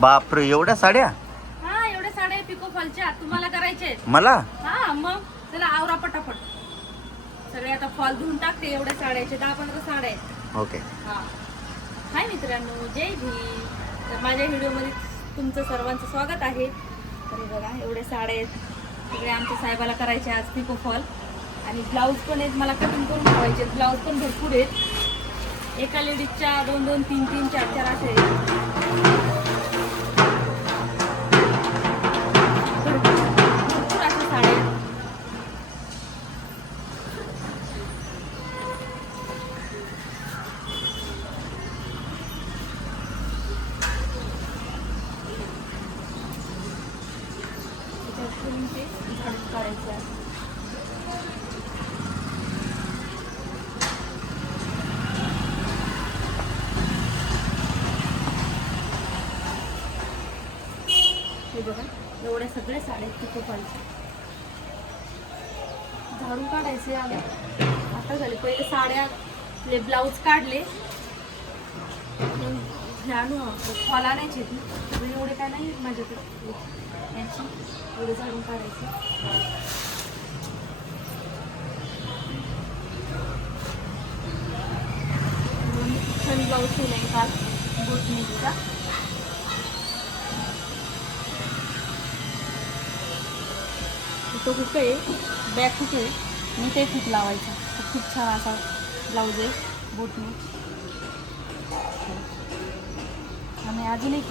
बापरे एवढ्या साड्या? हा एवढ्या साड्या पिको फॉलच्या. तुम्हाला करायचे मला? हा मग? चला आवरा पटापट. सगळे आता फॉल धुवून टाकते एवढ्या साड्याचे दहा पंधरा साड्या आहेत. ओके. हा. हाय मित्रांनो जय भीम. तर माझ्या व्हिडिओमध्ये तुमचं सर्वांचं स्वागत आहे. तर हे बघा एवढ्या साड्या आहेत. सगळे आमच्या साहेबाला करायचे आज पिको फॉल. आणि ब्लाऊज पण आहेत मला कटिंग करून ठेवायचे ब्लाऊज पण भरपूर आहेत. एका लेडीजच्या दोन दोन तीन तीन चार चार असे आहेत. त्याच्यातून ते झाडून काढायचे आहे हे बघा एवढ्या सगळ्या साड्या तिथं पाहिजे झाडून काढायचे आले आता झाले पहिले साड्या ब्लाऊज काढले. मग फॉल आणायचे म्हणजे एवढे काय नाही माझ्याकडे. यांची एवढे झाडून काढायचे. छान ब्लाऊज शिवलाय काल. बोटनेचा तो हुक आहे. बॅक हुक आहे. मी ते हुक लावायचा. खूप छान असा ब्लाऊज आहे. बोटने आणि अजून एक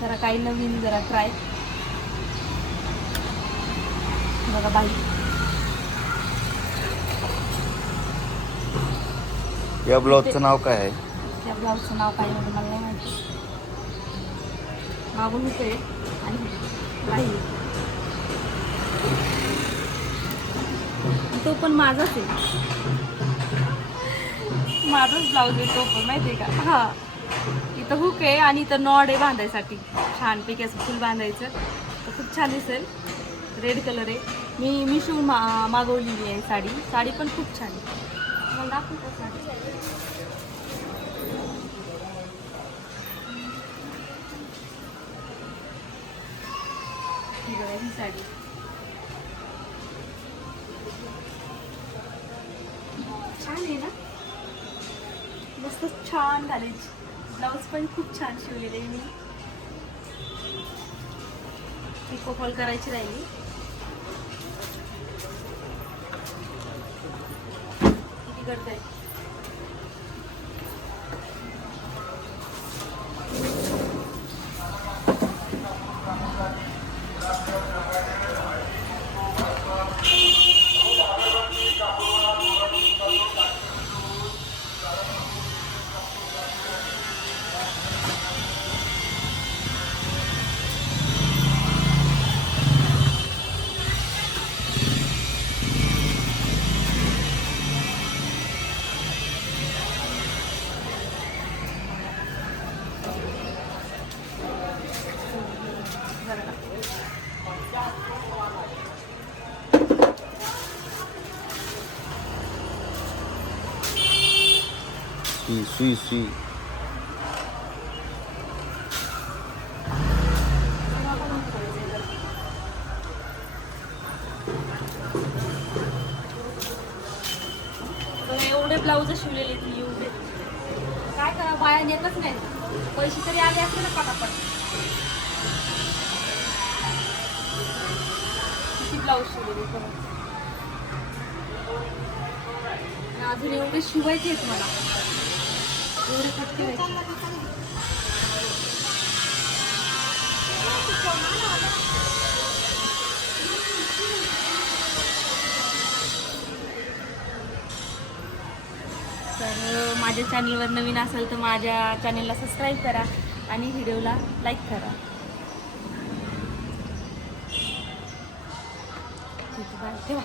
जरा काही नवीन जरा ट्राय बघा बाई. या ब्लॉगचं नाव काय आहे? त्या ब्लाऊजचं नाव काय म्हणून मला नाही माहिती. मागून होते आणि नाही. तो पण माझाच आहे. माझाच ब्लाऊज आहे तो पण माहिती आहे का? हां. इथं हुक आहे आणि इथं नॉड आहे बांधायसाठी. छानपैकी असं फुल बांधायचं. तर खूप छान दिसेल. रेड कलर आहे. मी मी शिवून मा मागवलेली आहे साडी. साडी पण खूप छान आहे. मला दाखवतो साडी. आहे ही साडी छान आहे ना? मस्त छान झाले ब्लाऊज पण खूप छान शिवलेले मी. पिको फॉल करायची राहिली. किती करताय सुई सुई सुई बघा, एवढे ब्लाऊज शिवलेले आहेत मी एवढे. काय करा बाया नेतच नाही. पैसे तरी आले असते ना पटापट. किती ब्लाऊज शिवलेले परत अजून एवढे शिवायचे आहेत मला. तर माझ्या चॅनलवर नवीन असेल तर माझ्या चॅनलला सबस्क्राईब करा आणि व्हिडिओला लाईक करा. ठीक आहे ठेवा.